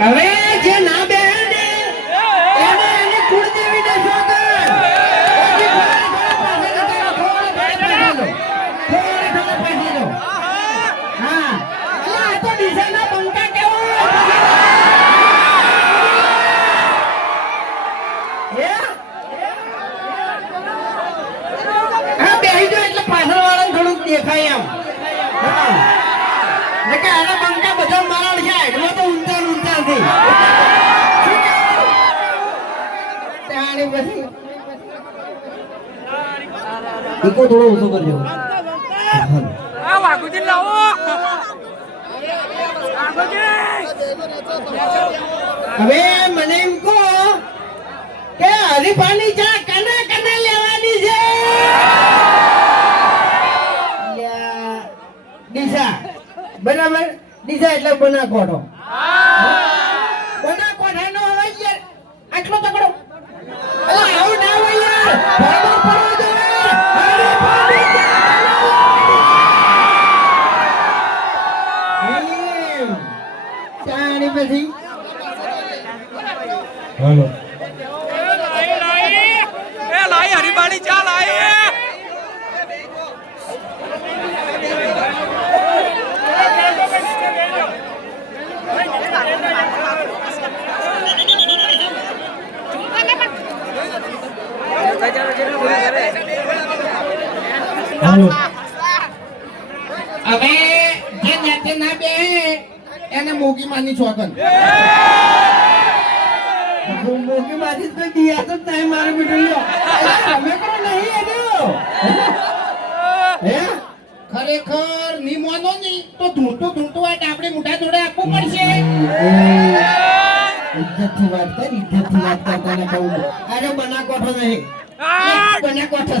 હવે જે ના બે ને એને એની કુળદેવી ને શોધો. હા આ તો ડીસાના બંકા કેવો હા બેહી જો એટલે પાછળ વાળાને થોડુંક દેખાય એમ. કે આના બંકા બધા મારા છે એટલે તો ઊંચા ઊંચા છે. તાણી પછી ઈકો થોડો ઓછો કરજો. આ વાઘુજી લાવો. હવે મને એમ કહો કે હરીફાની ચા કના કના લેવાની છે? ડીસા બરાબર. ડીસા એટલે બનાકોઠો. બનાકોઠાનો અવાજ યાર આટલો તકડો. અલા આવું ના હોય યાર. ભાગો પડો દે. હરીફાની ચા તાણી પછી હાલો લાઈ હરીબાણી ચા લાઈ. હવે જે નેતે ના બે એને મોગી માની છોકન. મોગી માની તો દિયા તો નહીં મારે બેટો. તમે કરો નહીં એનો હે ખરેખર ની મોનો ની તો ધૂંટું આ ડાબડે મુઠા જોડે આપવું પડશે. ઇજ્જતથી વાત કર. ઇજ્જતથી વાત કરતા ને કહું અરે બનાકોઠો નહીં બનાકોઠો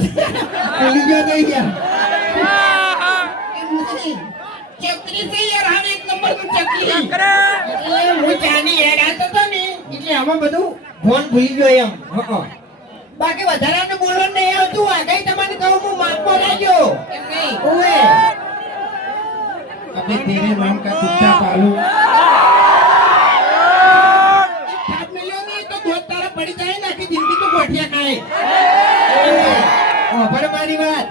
ભૂલી ગયો તો યાર. ચકરી છે યાર. હા એક નંબર નું ચકરી. એટલે હું ચાની હેડ આતો તો ને એટલે આમાં બધું ફોન ભૂલી ગયો એમ. બાકી વધારાને બોલવા નહીં આવતું. આગળ તમને કહું હું માપમાં રહેજો એમ નહીં. ઓએ અબે તેરે નામ કા કુત્તા પાલુ થાપ મિલ્યો નહીં તો દોત તારા પડી જાય ને આખી જિંદગી તો ગોઠિયા ખાય. ઓફર મારી વાત.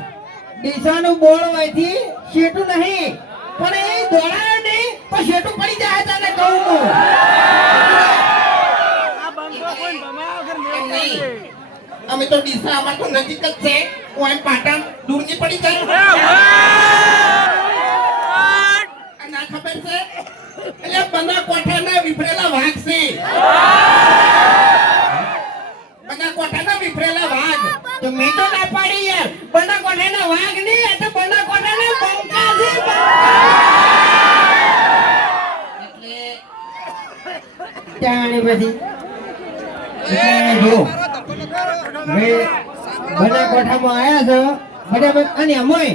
ડીસાનું બોળ હોયથી શેટું નહીં પણ એ દોડાયો નહીં પણ શેટું પડી જાય તને કહું હું. અમે તો ડીસા અમાર તો નજીક જ છે. કોઈ પાટણ દૂર ની પડી જાય. ના ખબર છે એટલે બનાકોઠાના વિફરેલા વાઘ છે. બનાકોઠાના વિફરેલા વાઘ તો મેં તો ના પાડી યાર. બનાકોઠાના વાઘ નહીં આ તો બનાકોઠાના બંકા છે. એટલે ત્યાં પછી જો હવે બનાકોઠામાં આયા છો બરાબર. અને અમોય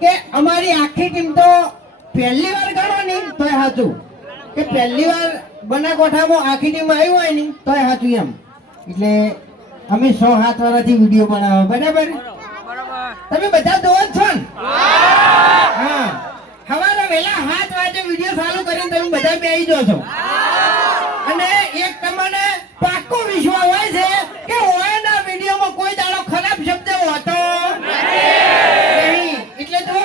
કે અમારી આખી ટીમ તો પહેલી વાર ગણો ની તોય સાચું કે પહેલી વાર બનાકોઠામાં આખી ટીમ આવી હોય ને તોય સાચું એમ. એટલે અમે 6-7 વર્ષથી વિડીયો બનાવો બરાબર. તમે બધા જોવો જ છો ને? હા સવારે વહેલા 7 વાગે વિડીયો ચાલુ કરીને તમે બધા બેસી જાઓ છો. અને એક તમને પાક્કો વિશ્વાસ હોય છે કે ઓયના વિડીયોમાં કોઈ દાડો ખરાબ શબ્દ હોતો નહીં. એટલે જો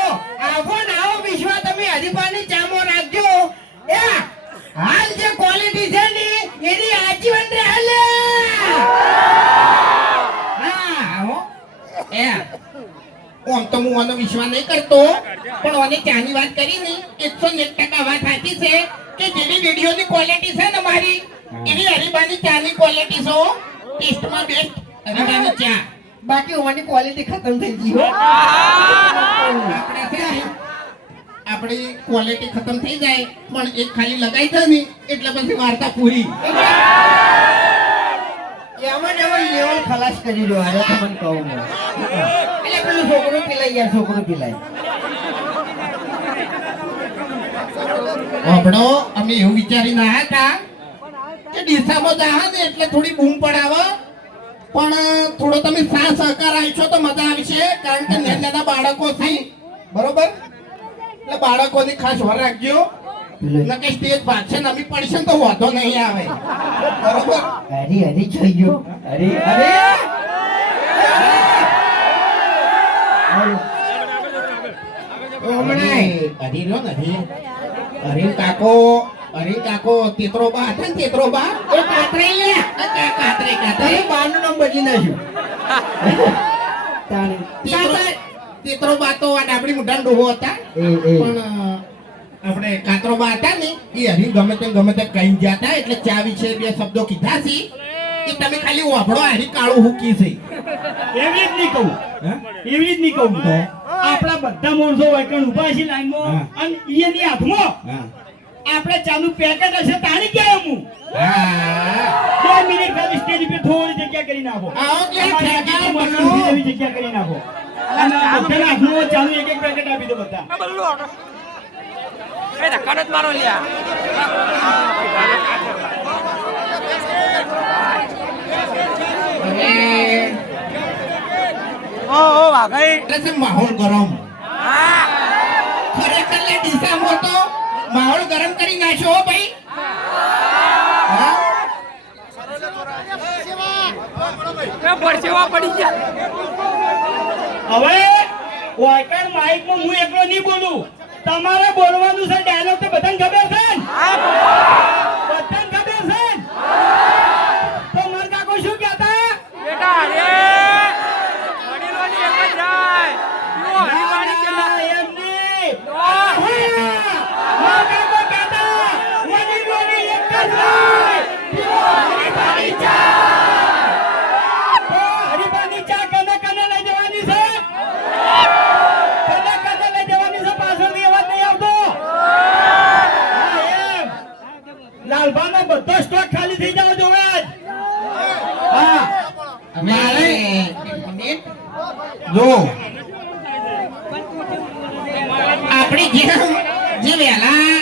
આવો ને આવો વિશ્વાસ તમે હરીફાની ચામો રાખજો. એ હાલ જે ક્વોલિટી છે ને એની આજીવન રહે. હા હો એ ઓમ તો હું આનો વિશ્વાસ નહીં કરતો પણ ઓને ત્યાંની વાત કરી ને 101% વાત સાચી છે કે જેવી વિડીયોની ક્વોલિટી છે ને મારી એની હરીફાની ચાની ક્વોલિટી છે. ટેસ્ટમાં બેસ્ટ હરીફાની ચા. બાકી ઓની ક્વોલિટી ખતમ થઈ ગઈ હો. આપણી ક્વોલિટી ખતમ થઈ જાય પણ એક ખાલી લગાઈ જાય ને એટલે પછી વાર્તા પૂરી. એમાં લેવલ ખલાસ કરી દો. અરે તમને કહું એટલે પેલું છોકરો પીલાય યાર. છોકરો પીલાય આપણો અમે એવું વિચારીને આવ્યા હતા કે ડીસામાં જા ને એટલે થોડી બૂમ પડાવો પણ થોડો તમે સાથ સહકાર આપશો તો મજા આવશે કારણ કે નાના બાળકો છે બરોબર એટલે બાળકોની ખાસ વાર રાખજો ન કે સ્ટેજ ભાગશે નમી પડશે ને તો વાંધો નહીં આવે બરોબર હરી હરી થઈ ગયો હરી અરે હરી રહ્યો ને હરી કાકો તેતરો બા હતા ને તેતરો બા એ કાતરે લે કાતરે તારે બારનું નામ બદલી નાખ્યું તારે તેતરો બા તો આ ડાબડી મુઢાનો ડોહો હતા પણ આપણે કાતરો બા હતા ને એ હરી ગમે તે કઈ જતા એટલે ચા વિશે બે શબ્દો કીધા છે એ તમે ખાલી વાપડો હરી કાળું હુકી છે એવી જ નહીં કહું એવી જ નહીં કહું આપણા બધા માણસો વાયકણ ઉભા છે લાઈનમાં અને એની હાથમાં આપણે ચાલુ પેકેટ હશે તાણી ક્યાં હું હા 2 મિનિટ ખાલી સ્ટેજ પર થોડી જગ્યા કરી નાખો આવો કે અમારી ઠેકા આખી બલ્લો. એવી જગ્યા કરી નાખો અને બધાના હાથમાં ચાલુ એક પેકેટ આપી દો બધા આ બલ્લુ એ ધક્કા નથી મારો લ્યા ઓ વાઘઈ એટલે છે માહોલ ગરમ ખરેખર લે દિશામાં તો માહોલ ગરમ કરી નાખ્યો હો ભાઈ હા? પરસેવા પડી ગયા હવે વાયકણ માઇકમાં હું એકલો નહીં બોલું તમારે બોલવાનું છે ડાયલોગ તો બધાને ખબર છે ને? બધાને ખબર છે ને? તો મર કાકો શું કહેતા બેટા અરે વડીલોની એક જ રાય પીવો હરીવાળી ચા એમ નહીં. આહા! મર કાકો કહેતા વડીલોની એક જ રાય. પીવો હરીફાની ચા. તો હરીફાની ચા કને કને લઈ જવાની છે કને કને લઈ જવાની છે પાછળથી અવાજ નહીં આવતો હા, એમ. લાલભાનો બધો સ્ટોક ખાલી થઈ જાવ જોવે જ. હા મારે જો આપણે જે વહેલા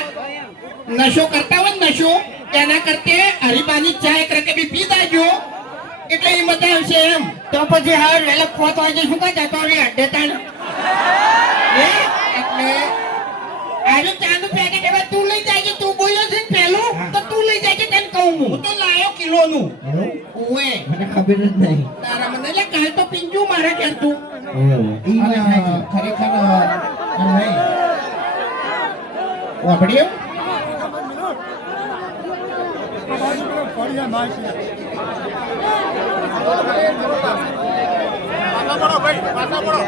નશો કરતા હોય ને નશો એના કરતે હરીબાની ચા એક રકેબી પી દાજો એટલે એ મજા આવશે એમ તો પછી હવે વહેલા 5 વાગે શું કા જતો રે અડ્ડેતા એટલે આજે ચાનું પેકેટ હવે તું લઈ જાય છે તું બોલ્યો છે ને પહેલું તો તું લઈ જાય છે તને કહું હું હું તો લાયો કિલોનું ઓએ મને ખબર જ નહીં તારા મને એટલે કાલ તો પીંજુ મારે ઘેર તું ઈ વાત સાચી. ખરેખર એમ નહીં વાપડ્યું પાછા પડો ભાઈ પાછા પડો